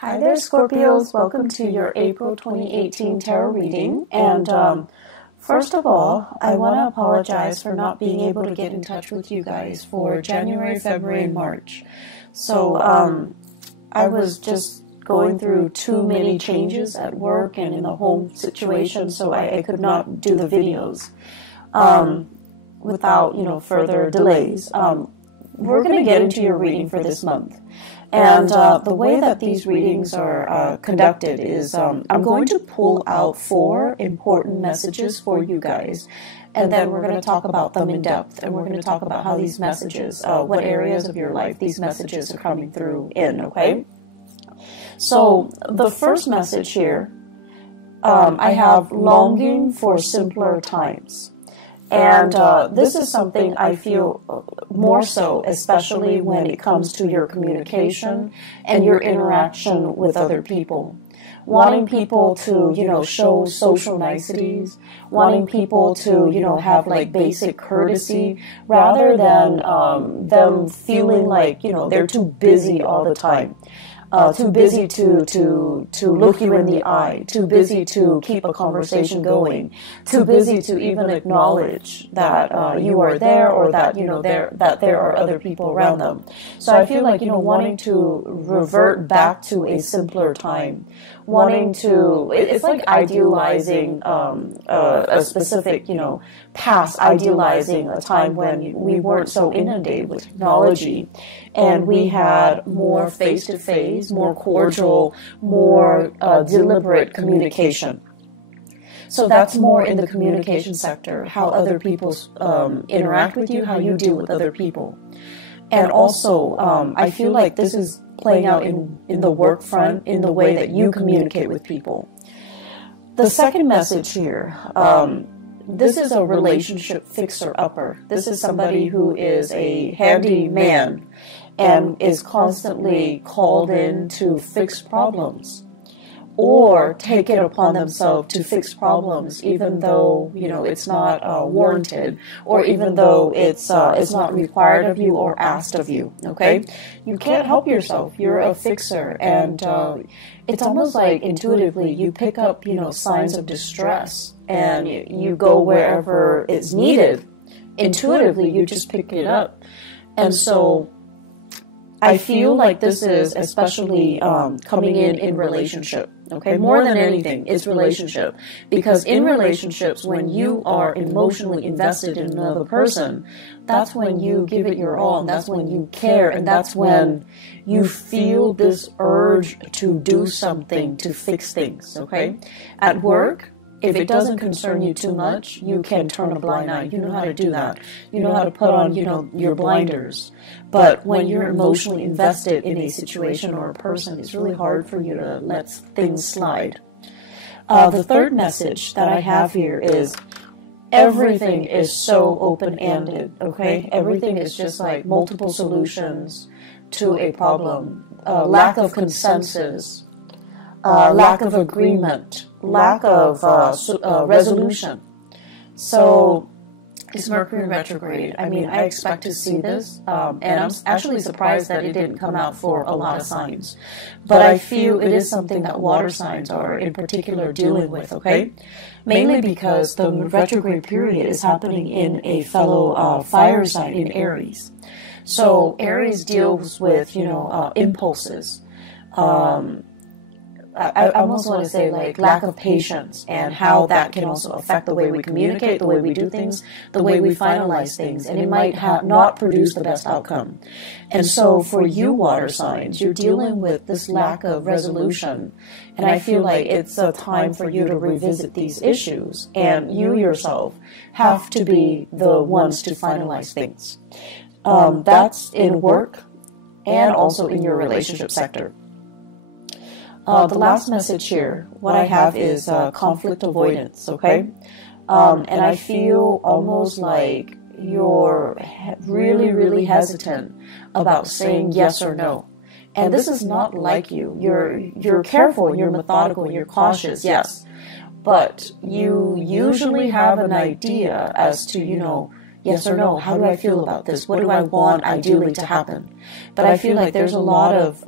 Hi there, Scorpios. Welcome to your April 2018 tarot reading. And first of all, I want to apologize for not being able to get in touch with you guys for January, February, and March. So I was just going through too many changes at work and in the home situation, so I could not do the videos without, further delays. We're going to get into your reading for this month. And the way that these readings are conducted is I'm going to pull out 4 important messages for you guys, and then we're going to talk about them in depth, and we're going to talk about how these messages, what areas of your life these messages are coming through in, okay? So the first message here, I have longing for simpler times. And this is something I feel more so, especially when it comes to your communication and your interaction with other people. Wanting people to, show social niceties, wanting people to, have like basic courtesy, rather than them feeling like, they're too busy all the time. Too busy to look you in the eye, too busy to keep a conversation going, too busy to even acknowledge that you are there, or that there are other people around them. So I feel like wanting to revert back to a simpler time, wanting to, it's like idealizing a specific past, idealizing a time when we weren't so inundated with technology, and we had more face-to-face, more cordial, more deliberate communication. So that's more in the communication sector, how other people interact with you, how you deal with other people. And also, I feel like this is playing out in the work front, in the way that you communicate with people. The second message here, this is a relationship fixer-upper. This is somebody who is a handy man and is constantly called in to fix problems, or take it upon themselves to fix problems, even though it's not warranted, or even though it's not required of you or asked of you. Okay, you can't help yourself. You're a fixer, and it's almost like intuitively you pick up signs of distress, and you go wherever it's needed. Intuitively, you just pick it up, and so I feel like this is especially coming in relationship, okay? More than anything, it's relationship. Because in relationships, when you are emotionally invested in another person, that's when you give it your all, and that's when you care, and that's when you feel this urge to do something, to fix things, okay? At work, if it doesn't concern you too much, you can turn a blind eye. You know how to do that. You know how to put on, your blinders. But when you're emotionally invested in a situation or a person, it's really hard for you to let things slide. The third message that I have here is everything is so open-ended, okay? Everything is just like multiple solutions to a problem. Lack of consensus. Lack of agreement, lack of resolution. So it's Mercury retrograde. I mean, I expect to see this, and I'm actually surprised that it didn't come out for a lot of signs. But I feel it is something that water signs are in particular dealing with, okay? Mainly because the retrograde period is happening in a fellow fire sign in Aries. So Aries deals with, impulses, I almost want to say like lack of patience, and how that can also affect the way we communicate, the way we do things, the way we finalize things, and it might not produce the best outcome. And so for you water signs, you're dealing with this lack of resolution, and I feel like it's a time for you to revisit these issues, and you yourself have to be the ones to finalize things. That's in work and also in your relationship sector. The last message here, what I have is conflict avoidance, okay? And I feel almost like you're really, really hesitant about saying yes or no. And this is not like you. You're careful, and you're methodical, and you're cautious, yes. But you usually have an idea as to, Yes or no? How do I feel about this? What do I want ideally to happen? But I feel like there's a lot of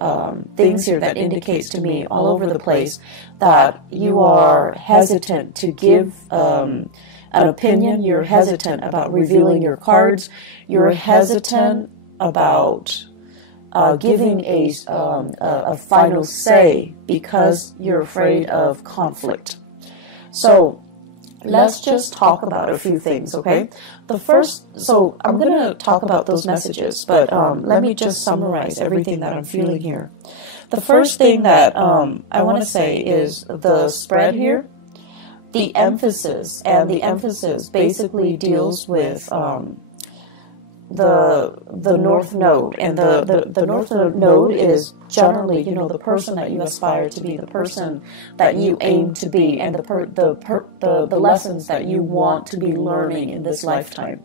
things here that indicates to me all over the place that you are hesitant to give an opinion. You're hesitant about revealing your cards. You're hesitant about giving a final say because you're afraid of conflict. So let's just talk about a few things, okay? So I'm going to talk about those messages, but let me just summarize everything that I'm feeling here. The first thing that I want to say is the spread here, the emphasis, and the emphasis basically deals with the North Node, and the North Node is generally, you know, the person that you aspire to be, the person that you aim to be, and the lessons that you want to be learning in this lifetime.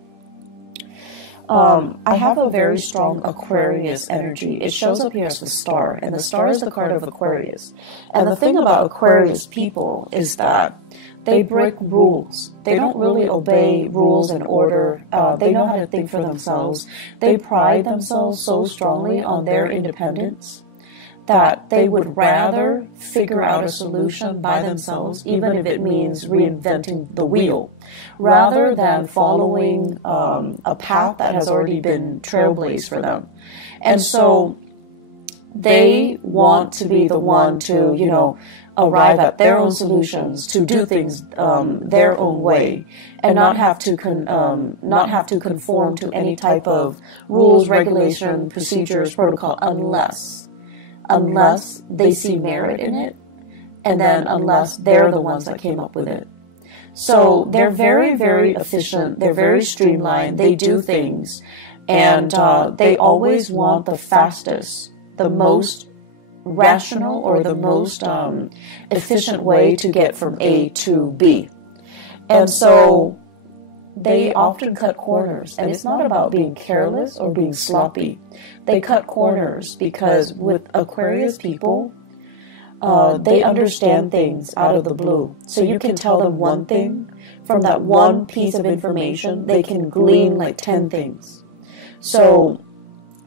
I have a very strong Aquarius energy. It shows up here as the star, and the star is the card of Aquarius. And the thing about Aquarius people is that they break rules. They don't really obey rules and order. They know how to think for themselves. They pride themselves so strongly on their independence that they would rather figure out a solution by themselves, even if it means reinventing the wheel, rather than following a path that has already been trailblazed for them. And so they want to be the one to, you know, arrive at their own solutions, to do things their own way, and not have to conform to any type of rules, regulation, procedures, protocol, unless they see merit in it, and then unless they're the ones that came up with it. So they're very, very efficient. They're very streamlined. They do things, and they always want the fastest, the most rational, or the most efficient way to get from A to B. And so they often cut corners, and it's not about being careless or being sloppy. They cut corners because with Aquarius people, they understand things out of the blue. So you can tell them one thing, from that one piece of information, they can glean like 10 things. So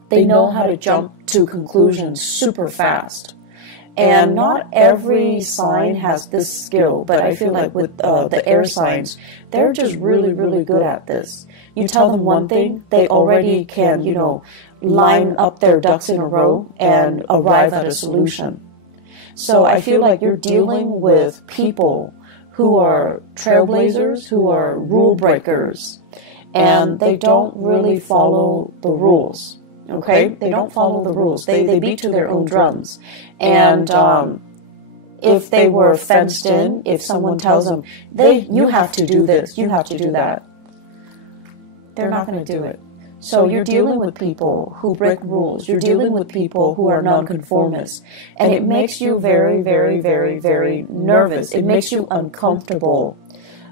they know how to jump to conclusions super fast. And not every sign has this skill, but I feel like with the air signs, they're just really, really good at this. You tell them one thing, they already can, you know, line up their ducks in a row and arrive at a solution. So I feel like you're dealing with people who are trailblazers, who are rule breakers, and they don't really follow the rules. Okay, they don't follow the rules. They beat to their own drums. And if they were fenced in, if someone tells them, you have to do this, you have to do that, they're not going to do it. So you're dealing with people who break rules. You're dealing with people who are nonconformists. And it makes you very, very, very, very nervous. It makes you uncomfortable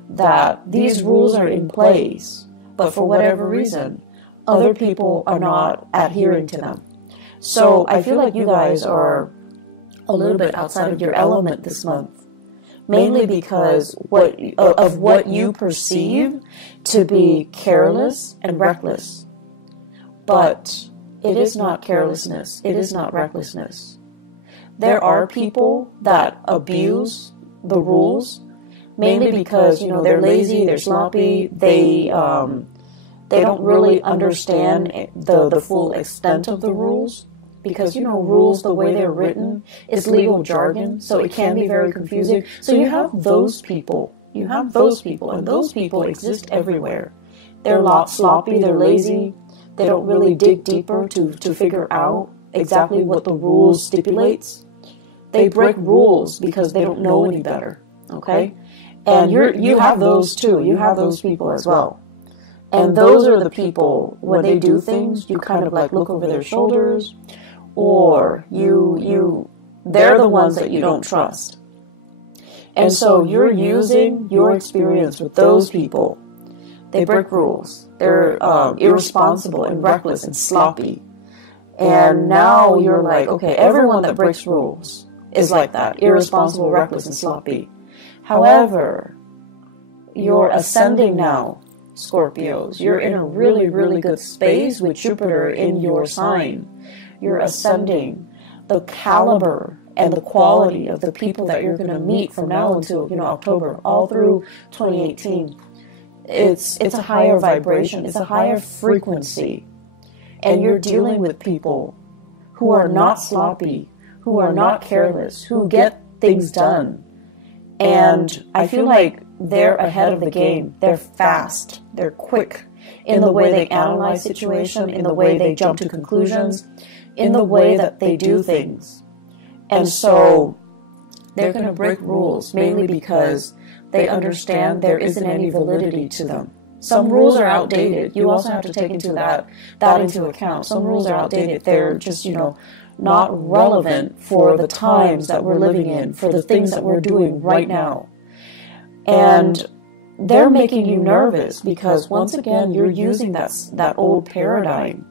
that these rules are in place, but for whatever reason, other people are not adhering to them. So I feel like you guys are a little bit outside of your element this month, mainly because of what you perceive to be careless and reckless. But it is not carelessness. It is not recklessness. There are people that abuse the rules, mainly because, you know, they're lazy, they're sloppy, they don't really understand the full extent of the rules, because, you know, rules, the way they're written, is legal jargon, so it can be very confusing. So you have those people. You have those people, and those people exist everywhere. They're sloppy, they're lazy, they don't really dig deeper to figure out exactly what the rules stipulates. They break rules because they don't know any better, okay? And you have those too. You have those people as well. And those are the people, when they do things, you kind of like look over their shoulders, or they're the ones that you don't trust. And so you're using your experience with those people. They break rules. They're irresponsible and reckless and sloppy. And now you're like, okay, everyone that breaks rules is like that, irresponsible, reckless, and sloppy. However, you're ascending now Scorpios. You're in a really, really good space with Jupiter in your sign. You're ascending. The caliber and the quality of the people that you're going to meet from now until, October, all through 2018, it's a higher vibration. It's a higher frequency. And you're dealing with people who are not sloppy, who are not careless, who get things done. And I feel like they're ahead of the game. They're fast. They're quick in the way they analyze situation, in the way they jump to conclusions, in the way that they do things. And so they're going to break rules, mainly because they understand there isn't any validity to them. Some rules are outdated. You also have to take that into account. Some rules are outdated. They're just, not relevant for the times that we're living in, for the things that we're doing right now. And they're making you nervous because, once again, you're using that old paradigm.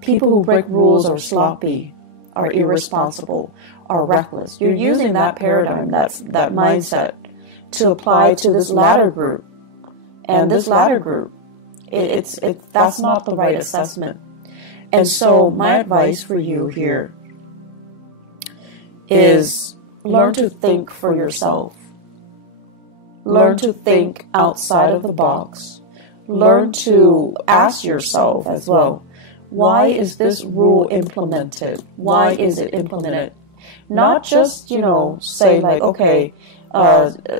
People who break rules are sloppy, are irresponsible, are reckless. You're using that paradigm, that mindset, to apply to this latter group. And this latter group, that's not the right assessment. And so my advice for you here is learn to think for yourself. Learn to think outside of the box. Learn to ask yourself as well, why is this rule implemented? Why is it implemented? Not just, say like, okay,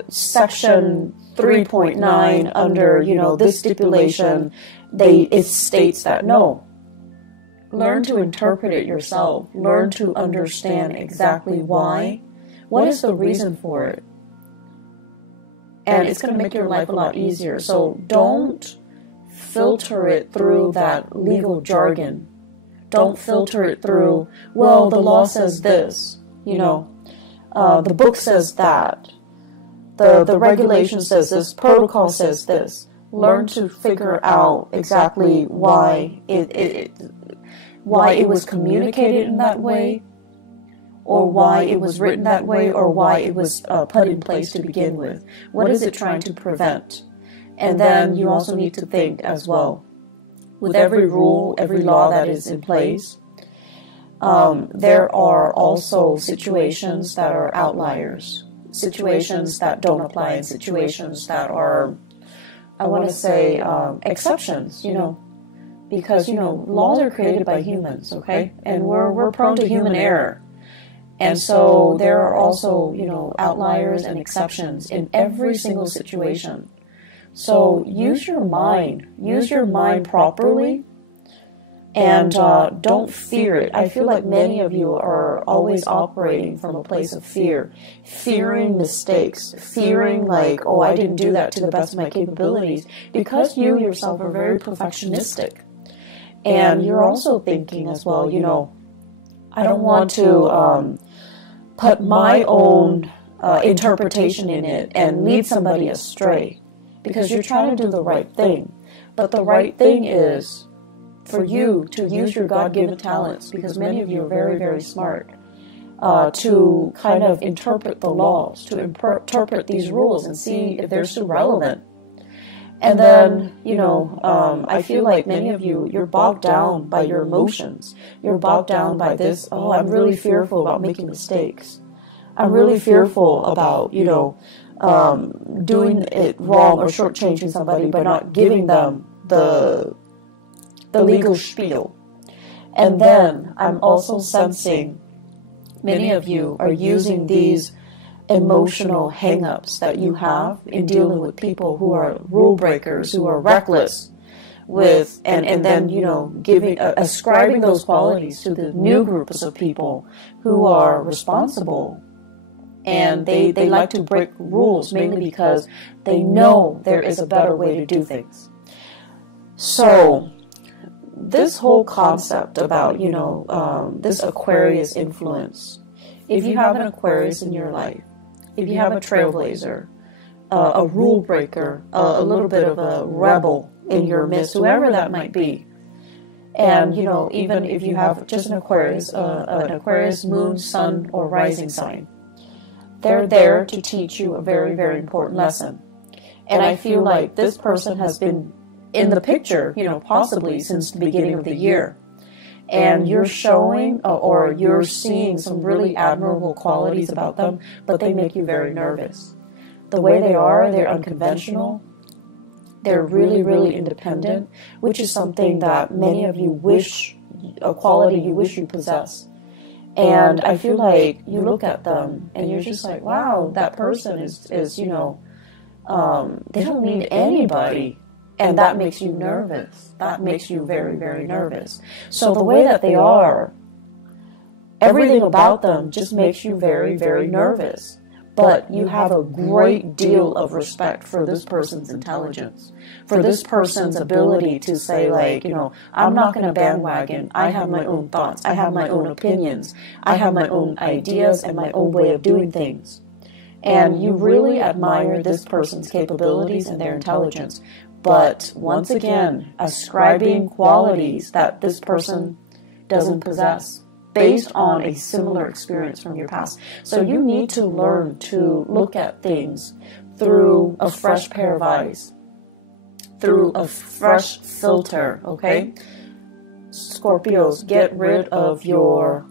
section 3.9 under, this stipulation, it states that. No. Learn to interpret it yourself. Learn to understand exactly why. What is the reason for it? And it's going to make your life a lot easier. So don't filter it through that legal jargon. Don't filter it through, well, the law says this, the book says that. The regulation says this, protocol says this. Learn to figure out exactly why it was communicated in that way, or why it was written that way, or why it was put in place to begin with. What is it trying to prevent? And then you also need to think as well, with every rule, every law that is in place, there are also situations that are outliers, situations that don't apply, and situations that are, I want to say, exceptions, because, laws are created by humans, okay? And we're prone to human error. And so there are also, outliers and exceptions in every single situation. So use your mind properly, and don't fear it. I feel like many of you are always operating from a place of fear, fearing mistakes, fearing like, oh, I didn't do that to the best of my capabilities, because you yourself are very perfectionistic. And you're also thinking as well, I don't want to put my own interpretation in it and lead somebody astray, because you're trying to do the right thing. But the right thing is for you to use your God-given talents, because many of you are very, very smart, to kind of interpret the laws, to interpret these rules and see if they're still relevant. And then, I feel like many of you, you're bogged down by your emotions. You're bogged down by this, oh, I'm really fearful about making mistakes. I'm really fearful about, doing it wrong or shortchanging somebody by not giving them the legal spiel. And then I'm also sensing many of you are using these emotional hang-ups that you have in dealing with people who are rule breakers, who are reckless, with and then ascribing those qualities to the new groups of people who are responsible, and they like to break rules mainly because they know there is a better way to do things. So this whole concept about this Aquarius influence, if you have an Aquarius in your life, if you have a trailblazer, a rule breaker, a little bit of a rebel in your midst, whoever that might be, and even if you have just an Aquarius moon, sun, or rising sign, they're there to teach you a very, very important lesson. And I feel like this person has been in the picture, you know, possibly since the beginning of the year. And you're showing or you're seeing some really admirable qualities about them, but they make you very nervous. The way they are, they're unconventional. They're really, really independent, which is something that many of you wish, a quality you wish you possess. And I feel like you look at them and you're just like, wow, that person is you know, they don't need anybody. And that makes you nervous. That makes you very, very nervous. So the way that they are, everything about them just makes you very, very nervous. But you have a great deal of respect for this person's intelligence, for this person's ability to say, like, you know, I'm not going to bandwagon. I have my own thoughts. I have my own opinions. I have my own ideas and my own way of doing things. And you really admire this person's capabilities and their intelligence. But once again, ascribing qualities that this person doesn't possess based on a similar experience from your past. So you need to learn to look at things through a fresh pair of eyes, through a fresh filter, okay? Scorpios, get rid of your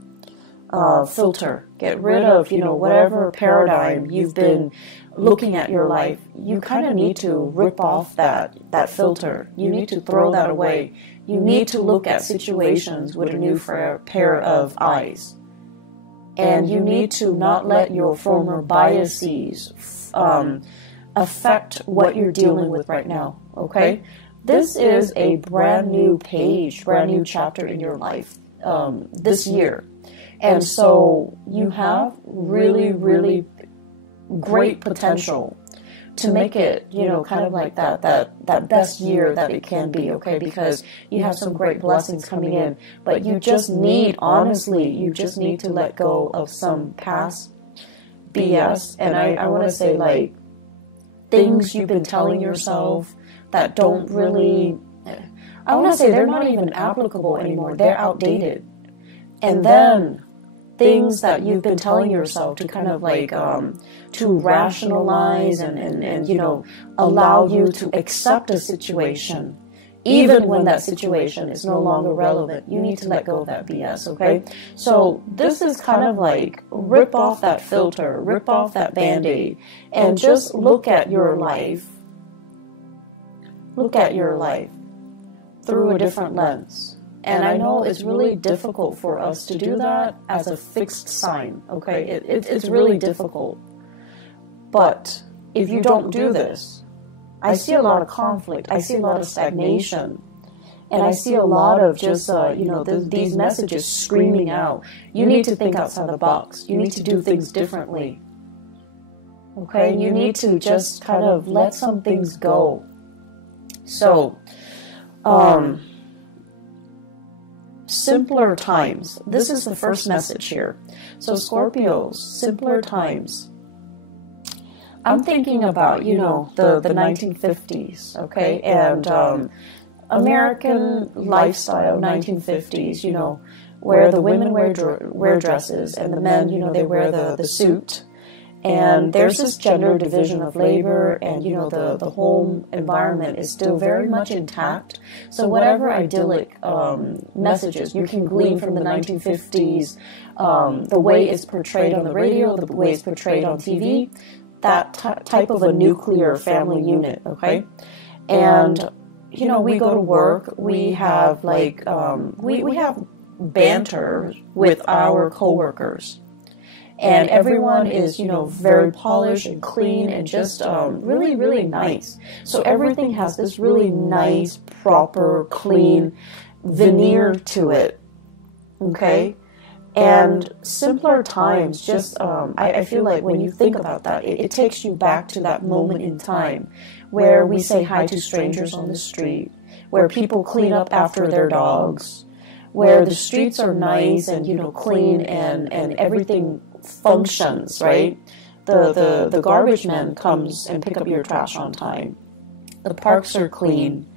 filter. Get rid of, you know, whatever paradigm you've been looking at your life. You kind of need to rip off that filter. You need to throw that away. You need to look at situations with a new pair of eyes. And you need to not let your former biases affect what you're dealing with right now, okay? This is a brand new page, brand new chapter in your life this year. And so you have really, really great potential to make it, you know, kind of like that best year that it can be, okay? Because you have some great blessings coming in, but you just need, honestly, you just need to let go of some past BS. And I want to say, like, things you've been telling yourself that don't really, I want to say they're not even applicable anymore. They're outdated. And then things that you've been telling yourself to kind of like to rationalize and you know, allow you to accept a situation even when that situation is no longer relevant. You need to let go of that BS, okay? So this is kind of like rip off that filter, rip off that Band-Aid, and just look at your life. Look at your life through a different lens. And I know it's really difficult for us to do that as a fixed sign, okay? It's really difficult. But if you don't do this, I see a lot of conflict. I see a lot of stagnation. And I see a lot of just, you know, these messages screaming out. You need to think outside the box. You need to do things differently. Okay? You need to just kind of let some things go. So, simpler times. This is the first message here. So Scorpios, simpler times. I'm thinking about, you know, the 1950s, okay, and American lifestyle, 1950s, you know, where the women wear dresses and the men, you know, they wear the suit. And there's this gender division of labor, and, you know, the home environment is still very much intact. So whatever idyllic messages you can glean from the 1950s, the way it's portrayed on the radio, the way it's portrayed on TV, that type of a nuclear family unit, okay? And, you know, we go to work, we have, like, we have banter with our coworkers. And everyone is, you know, very polished and clean and just really, really nice. So everything has this really nice, proper, clean veneer to it, okay? And simpler times, just, I feel like when you think about that, it takes you back to that moment in time where we say hi to strangers on the street, where people clean up after their dogs, where the streets are nice and, you know, clean and everything functions, right? The garbage man comes and pick up your trash on time. The parks are clean.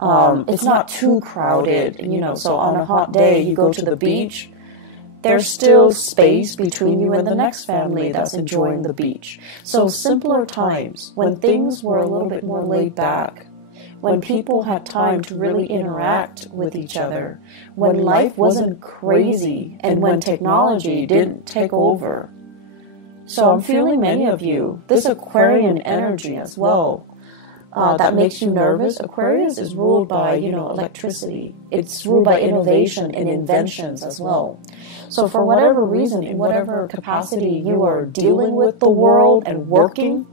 It's not too crowded, you know, so on a hot day you go to the beach, there's still space between you and the next family that's enjoying the beach. So simpler times, when things were a little bit more laid back, when people had time to really interact with each other, when life wasn't crazy, and when technology didn't take over. So I'm feeling many of you, this Aquarian energy as well, that makes you nervous. Aquarius is ruled by, electricity. It's ruled by innovation and inventions as well. So for whatever reason, in whatever capacity you are dealing with the world and working,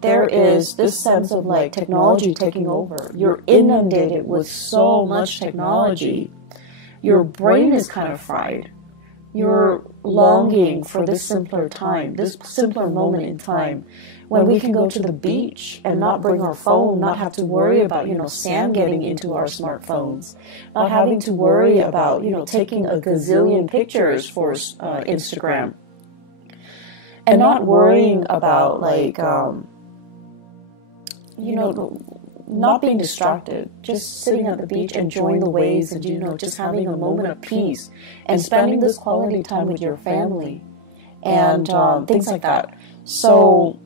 there is this sense of like technology taking over. You're inundated with so much technology. Your brain is kind of fried. You're longing for this simpler time, this simpler moment in time, when we can go to the beach and not bring our phone, not have to worry about, sand getting into our smartphones, not having to worry about, taking a gazillion pictures for Instagram, and not worrying about like, not being distracted, just sitting at the beach, enjoying the waves, and, just having a moment of peace and spending this quality time with your family and things like that. So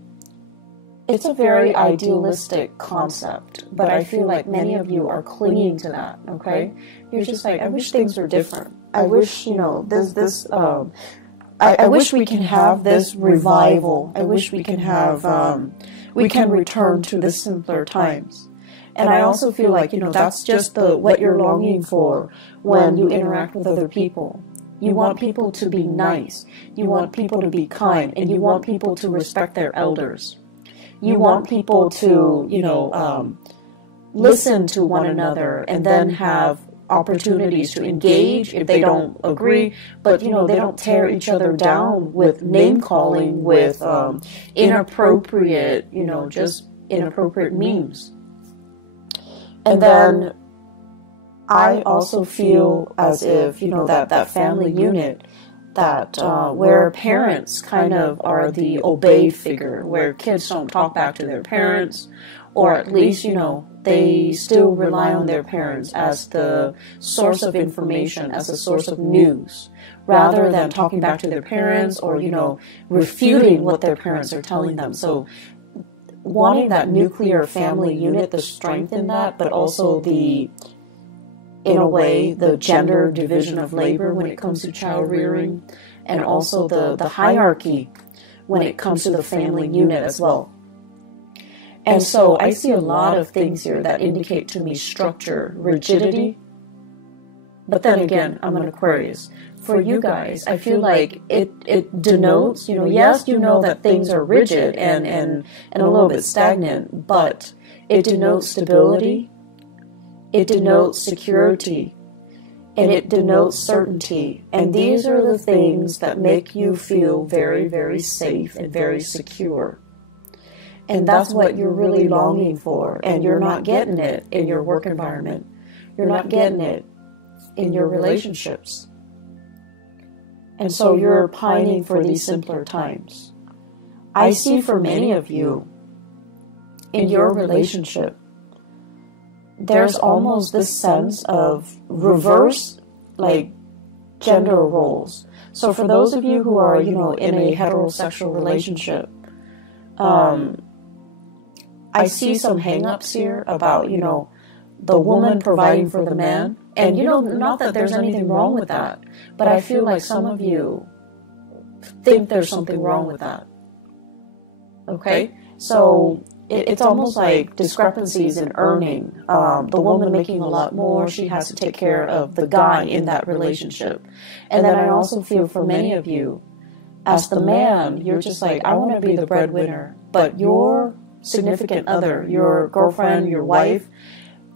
it's a very idealistic concept, but I feel like many of you are clinging to that, okay? You're just like, I wish things were different. I wish, I wish we can have this revival. I wish we can have, we can return to the simpler times. And I also feel like, that's just what you're longing for when you interact with other people. You want people to be nice. You want people to be kind. And you want people to respect their elders. You want people to, listen to one another and then have opportunities to engage if they don't agree, but they don't tear each other down with name calling, with inappropriate, just inappropriate memes. And then I also feel as if, that family unit, that where parents kind of are the obeyed figure, where kids don't talk back to their parents, or at least, they still rely on their parents as the source of information, as a source of news, rather than talking back to their parents or, refuting what their parents are telling them. So wanting that nuclear family unit, the strength in that, but also in a way, the gender division of labor when it comes to child rearing, and also the hierarchy when it comes to the family unit as well. And so I see a lot of things here that indicate to me structure, rigidity. But then again, I'm an Aquarius. For you guys, I feel like it denotes, yes, that things are rigid and a little bit stagnant, but it denotes stability, it denotes security, and it denotes certainty. And these are the things that make you feel very, very safe and very secure. And that's what you're really longing for, and you're not getting it in your work environment. You're not getting it in your relationships. And so you're pining for these simpler times. I see for many of you, in your relationship, there's almost this sense of reverse, like, gender roles. So for those of you who are, in a heterosexual relationship, I see some hang-ups here about, the woman providing for the man. And, not that there's anything wrong with that, but I feel like some of you think there's something wrong with that. Okay? So it's almost like discrepancies in earning. The woman making a lot more, she has to take care of the guy in that relationship. And then I also feel for many of you, as the man, you're just like, I want to be the breadwinner, but your significant other, your girlfriend, your wife,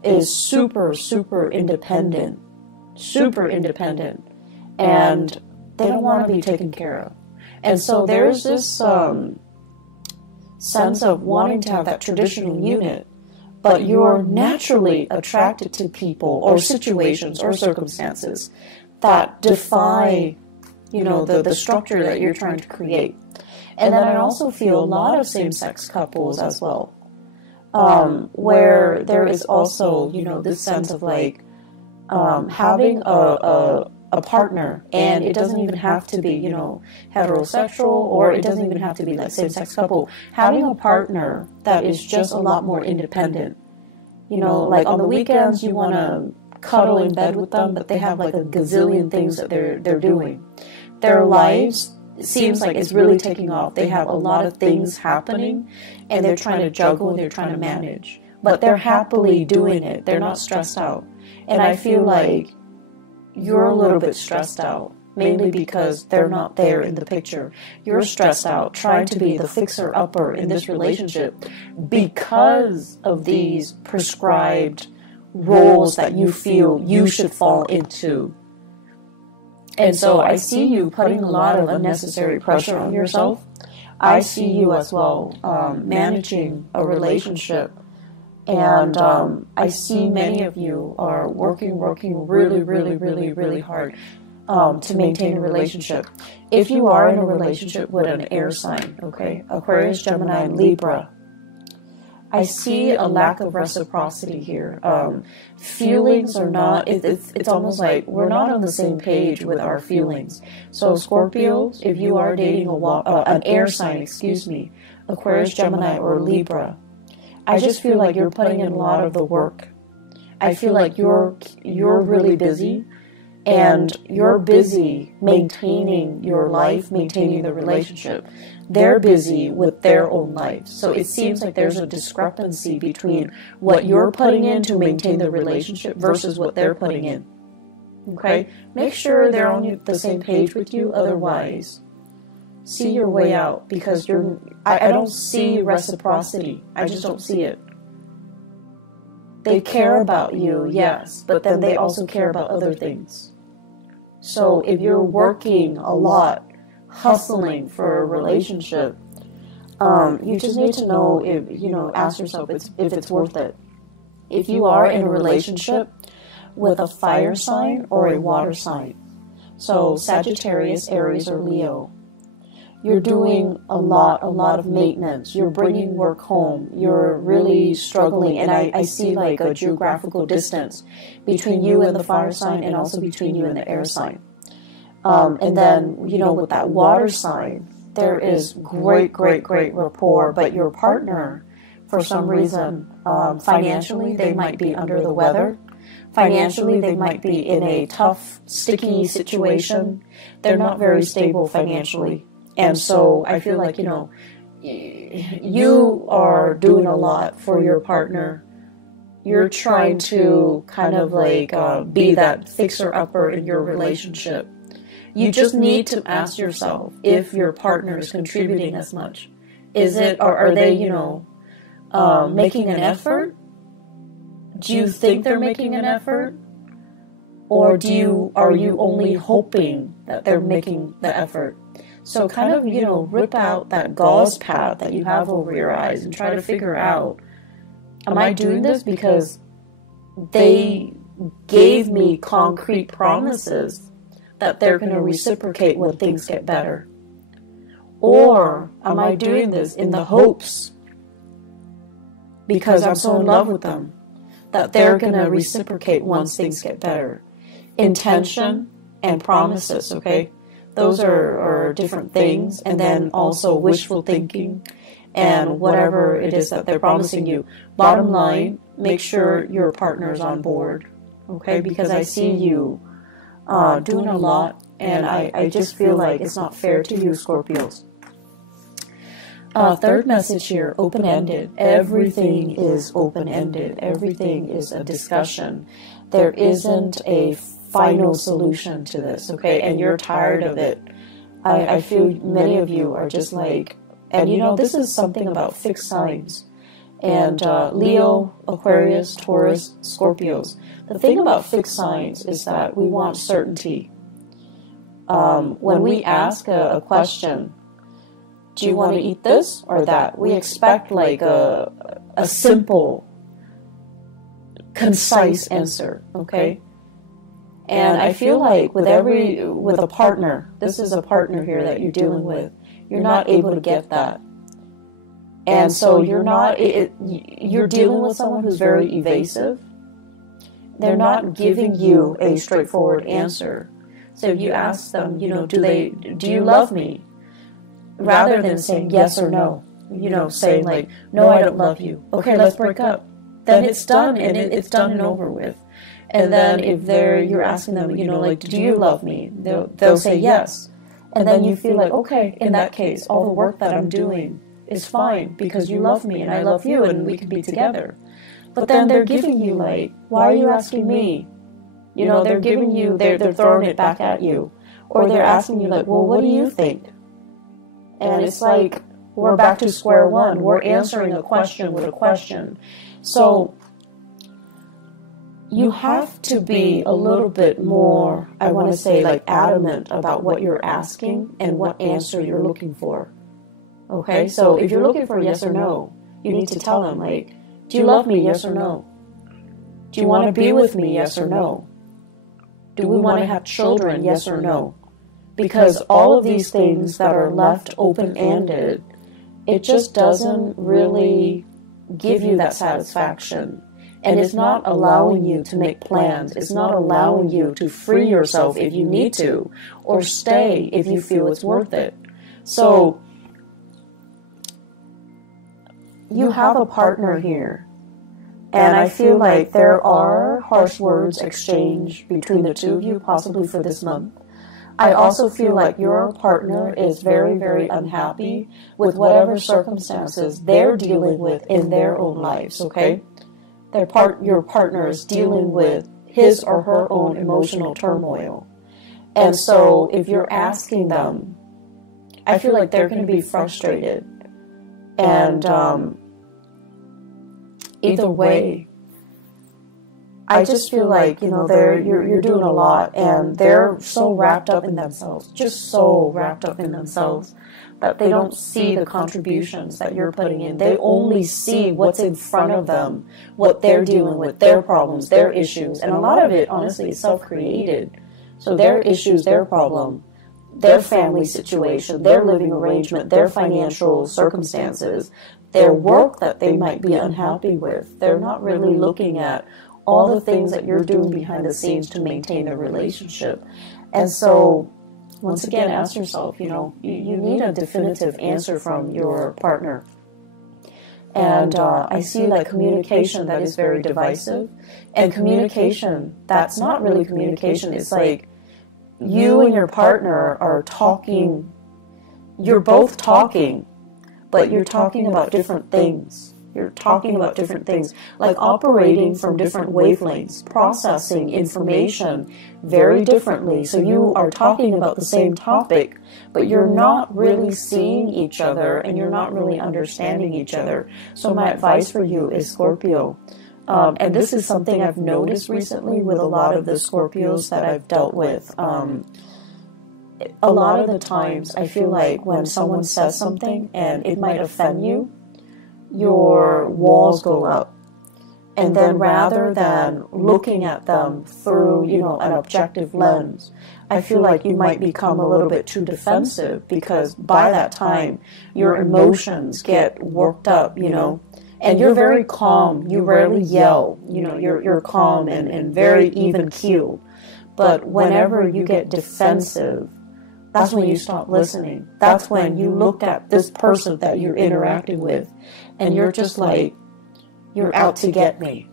is super, super independent, and they don't want to be taken care of. And so there's this sense of wanting to have that traditional unit, but you're naturally attracted to people or situations or circumstances that defy, the structure that you're trying to create. And then I also feel a lot of same-sex couples as well, where there is also, this sense of like having a partner, and it doesn't even have to be, heterosexual, or it doesn't even have to be like same-sex couple. Having a partner that is just a lot more independent You know, like on the weekends you want to cuddle in bed with them, but they have like a gazillion things that they're doing. Their lives, it seems like it's really taking off. They have a lot of things happening, and they're trying to juggle and they're trying to manage. But they're happily doing it. They're not stressed out. And I feel like you're a little bit stressed out, mainly because they're not there in the picture. You're stressed out trying to be the fixer-upper in this relationship because of these prescribed roles that you feel you should fall into. And so I see you putting a lot of unnecessary pressure on yourself. I see you as well managing a relationship. And I see many of you are working really hard to maintain a relationship. If you are in a relationship with an air sign, okay, Aquarius, Gemini, and Libra, I see a lack of reciprocity here. Feelings are not, it's almost like we're not on the same page with our feelings. So Scorpios, if you are dating an air sign, Aquarius, Gemini, or Libra, I just feel like you're putting in a lot of the work. I feel like you're really busy, and you're busy maintaining your life, maintaining the relationship. They're busy with their own lives. So it seems like there's a discrepancy between what you're putting in to maintain the relationship versus what they're putting in. Okay? Make sure they're on the same page with you. Otherwise, see your way out, because I don't see reciprocity. I just don't see it. They care about you, yes, but then they also care about other things. So if you're working a lot, hustling for a relationship, you just need to know ask yourself if it's worth it. If you are in a relationship with a fire sign or a water sign, so Sagittarius, Aries, or Leo, you're doing a lot of maintenance. You're bringing work home. You're really struggling. And I see like a geographical distance between you and the fire sign, and also between you and the air sign. And then, with that water sign, there is great rapport. But your partner, for some reason, financially, they might be under the weather. Financially, they might be in a tough, sticky situation. They're not very stable financially. And so I feel like, you are doing a lot for your partner. You're trying to kind of like be that fixer-upper in your relationship. You just need to ask yourself if your partner is contributing as much. Is it, or are they, making an effort? Do you think they're making an effort? Or are you only hoping that they're making the effort? So kind of, rip out that gauze pad that you have over your eyes and try to figure out, am I doing this because they gave me concrete promises that they're going to reciprocate when things get better? Or am I doing this in the hopes, because I'm so in love with them, that they're going to reciprocate once things get better? Intention and promises, okay? Those are different things. And then also wishful thinking and whatever it is that they're promising you. Bottom line, make sure your partner's on board, okay? Because I see you doing a lot, and I just feel like it's not fair to you, Scorpios. Third message here, open-ended. Everything is open-ended. Everything is a discussion. There isn't a final solution to this, okay? And you're tired of it. I feel many of you are just like, and this is something about fixed signs. And Leo, Aquarius, Taurus, Scorpios. The thing about fixed signs is that we want certainty. When we ask a question, do you want to eat this or that? We expect like a simple, concise answer, okay? And I feel like with a partner, this is a partner here that you're dealing with, you're not able to get that. And so you're dealing with someone who's very evasive. They're not giving you a straightforward answer. So if you ask them, do you love me? Rather than saying yes or no, saying like, no, I don't love you. Okay, let's break up. then it's done, and it's done and over with. And then if you're asking them, you know, like, do you love me? They'll say yes. And then you feel like, okay, in that case, all the work that I'm doing is fine because you love me and I love you and we can be together. But then they're giving you like, why are you asking me? You know, they're giving you, they're throwing it back at you. Or they're asking you like, well, what do you think? And it's like, we're back to square one. We're answering a question with a question. So you have to be a little bit more, I want to say, like adamant about what you're asking and what answer you're looking for. Okay, so if you're looking for a yes or no, you need to tell them, like, do you love me, yes or no? Do you want to be with me, yes or no? Do we want to have children, yes or no? Because all of these things that are left open-ended, it just doesn't really give you that satisfaction. And it's not allowing you to make plans. It's not allowing you to free yourself if you need to, or stay if you feel it's worth it. So you have a partner here. And I feel like there are harsh words exchanged between the two of you, possibly for this month. I also feel like your partner is very, very unhappy with whatever circumstances they're dealing with in their own lives, okay? Your partner is dealing with his or her own emotional turmoil. And so if you're asking them, I feel like they're going to be frustrated. And either way, I just feel like, you know, you're doing a lot, and they're so wrapped up in themselves, just so wrapped up in themselves, that they don't see the contributions that you're putting in. They only see what's in front of them, what they're dealing with, their problems, their issues. And a lot of it, honestly, is self-created. So their issues, their problem, their family situation, their living arrangement, their financial circumstances, their work that they might be unhappy with. They're not really looking at all the things that you're doing behind the scenes to maintain a relationship. And so, once again, ask yourself, you know, you need a definitive answer from your partner. And I see like communication that is very divisive, and communication that's not really communication. It's like you and your partner are talking, you're both talking, but you're talking about different things. You're talking about different things, like operating from different wavelengths, processing information very differently. So you are talking about the same topic, but you're not really seeing each other, and you're not really understanding each other. So my advice for you is, Scorpio, and this is something I've noticed recently with a lot of the Scorpios that I've dealt with. A lot of the times I feel like when someone says something and it might offend you, your walls go up. And then rather than looking at them through, you know, an objective lens, I feel like you might become a little bit too defensive, because by that time your emotions get worked up, you know, and you're very calm. You rarely yell, you know, you're calm and very even keeled. But whenever you get defensive, that's when you stop listening. That's when you look at this person that you're interacting with, and you're just like, you're out to get me.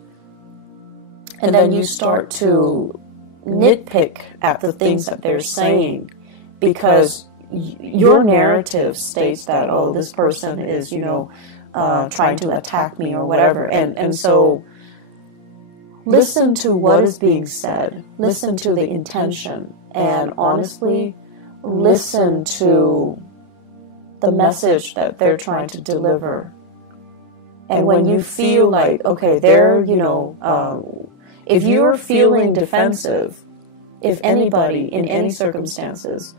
And then you start to nitpick at the things that they're saying, because your narrative states that, oh, this person is, you know, trying to attack me or whatever. And so listen to what is being said. Listen to the intention. And honestly, listen to the message that they're trying to deliver. And when you feel like, okay, they're, you know, if you're feeling defensive, if anybody in any circumstances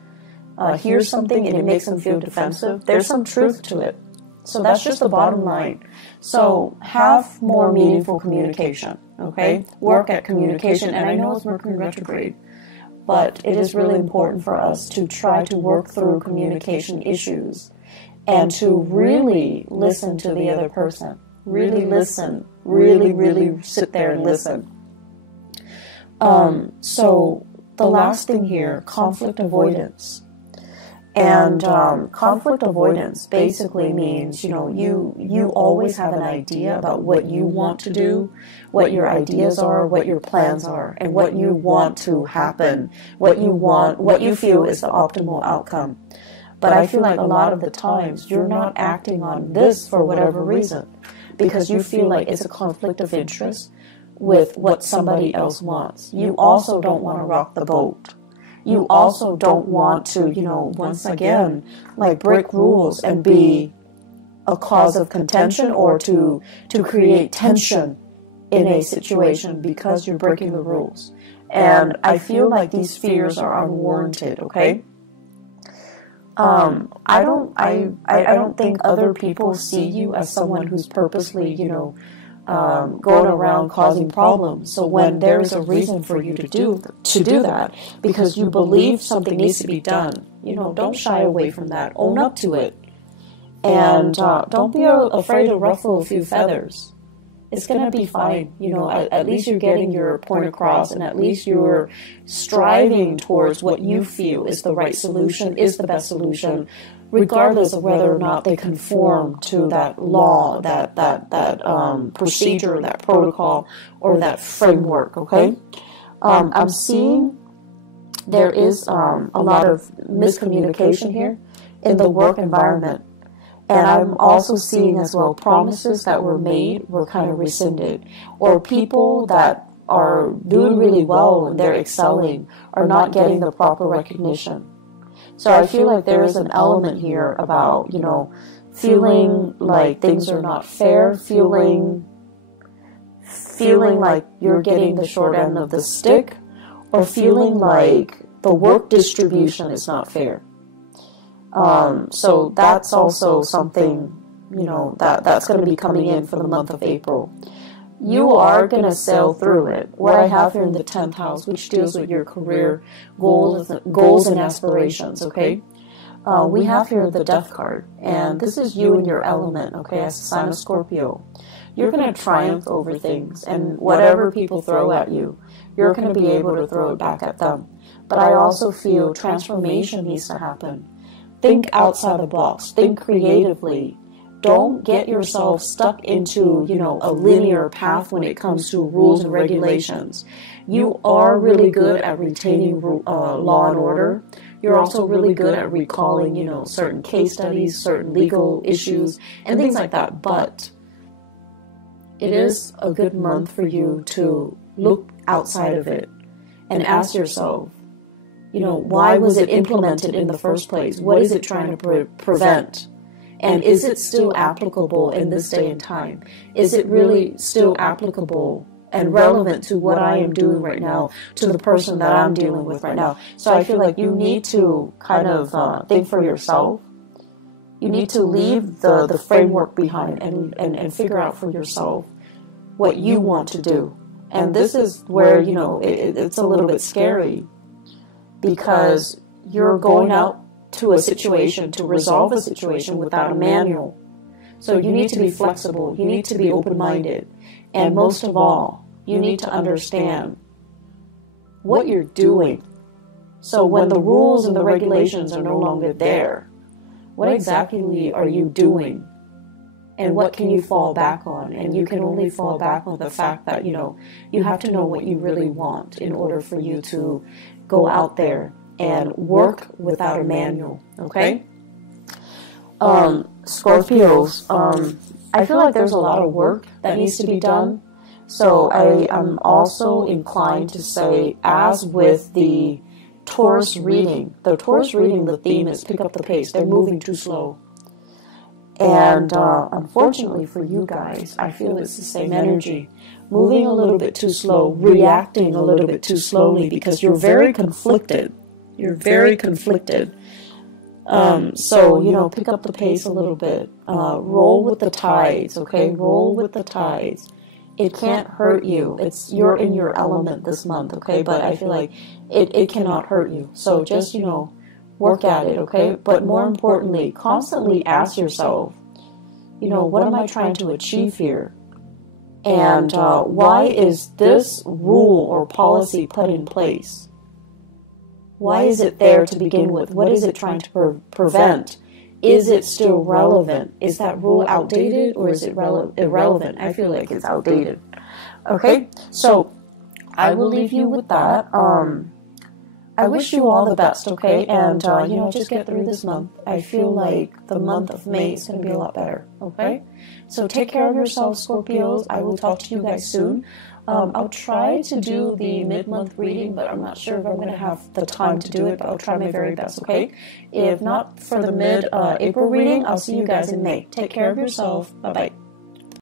hears something and it makes them feel defensive, there's some truth to it. So that's just the bottom line. So have more meaningful communication, okay? Work at communication. And I know it's Mercury retrograde, but it is really important for us to try to work through communication issues and to really listen to the other person. Really listen. Really sit there and listen. So the last thing here, conflict avoidance. And conflict avoidance basically means, you always have an idea about what you want to do, what your ideas are, what your plans are, and what you want to happen, what you feel is the optimal outcome. But I feel like a lot of the times you're not acting on this for whatever reason, because you feel like it's a conflict of interest with what somebody else wants. You also don't want to rock the boat. You also don't want to, once again, like break rules and be a cause of contention, or to create tension in a situation because you're breaking the rules. And I feel like these fears are unwarranted, okay? I don't think other people see you as someone who's purposely, going around causing problems. So when there is a reason for you to do that, because you believe something needs to be done, don't shy away from that. Own up to it, and don't be afraid to ruffle a few feathers. It's gonna be fine. At least you're getting your point across, and at least you're striving towards what you feel is the right solution, is the best solution, regardless of whether or not they conform to that law, that procedure, that protocol, or that framework, okay? I'm seeing there is a lot of miscommunication here in the work environment. And I'm also seeing as well promises that were made were kind of rescinded, or people that are doing really well and they're excelling are not getting the proper recognition. So I feel like there is an element here about, feeling like things are not fair, feeling like you're getting the short end of the stick, or feeling like the work distribution is not fair. So that's also something, that's going to be coming in for the month of April. You are going to sail through it. What I have here in the 10th house, which deals with your career goals and aspirations, okay? We have here the Death card, and this is you in your element, okay, as a sign of Scorpio. You're going to triumph over things, and whatever people throw at you, you're going to be able to throw it back at them. But I also feel transformation needs to happen. Think outside the box. Think creatively. Don't get yourself stuck into, a linear path when it comes to rules and regulations. You are really good at retaining law and order. You're also really good at recalling, certain case studies, certain legal issues, and things like that. But it is a good month for you to look outside of it and ask yourself, why was it implemented in the first place? What is it trying to prevent? And is it still applicable in this day and time? Is it really still applicable and relevant to what I am doing right now, to the person that I'm dealing with right now? So I feel like you need to kind of think for yourself. You need to leave the framework behind and figure out for yourself what you want to do. And this is where, it's a little bit scary, because you're going out to a situation, to resolve a situation without a manual. So you need to be flexible, you need to be open-minded, and most of all, you need to understand what you're doing. So when the rules and the regulations are no longer there, what exactly are you doing? And what can you fall back on? And you can only fall back on the fact that, you have to know what you really want in order for you to go out there and work without a manual, okay? Scorpios, I feel like there's a lot of work that needs to be done. So I am also inclined to say, as with the Taurus reading, the theme is pick up the pace. They're moving too slow. And unfortunately for you guys, I feel it's the same energy. Moving a little bit too slow, reacting a little bit too slowly, because you're very conflicted. You're very conflicted. So, pick up the pace a little bit. Roll with the tides, okay? Roll with the tides. It can't hurt you. You're in your element this month, okay? But I feel like it cannot hurt you. So just, work at it, okay? But more importantly, constantly ask yourself, what am I trying to achieve here? And why is this rule or policy put in place? Why is it there to begin with? What is it trying to prevent? Is it still relevant? Is that rule outdated or is it irrelevant? I feel like it's outdated. Okay, so I will leave you with that. I wish you all the best, okay? And, just get through this month. I feel like the month of May is going to be a lot better, okay? So take care of yourselves, Scorpios. I will talk to you guys soon. I'll try to do the mid-month reading, but I'm not sure if I'm going to have the time to do it, but I'll try my very best, okay? If not for the mid-April reading, I'll see you guys in May. Take care of yourself. Bye-bye.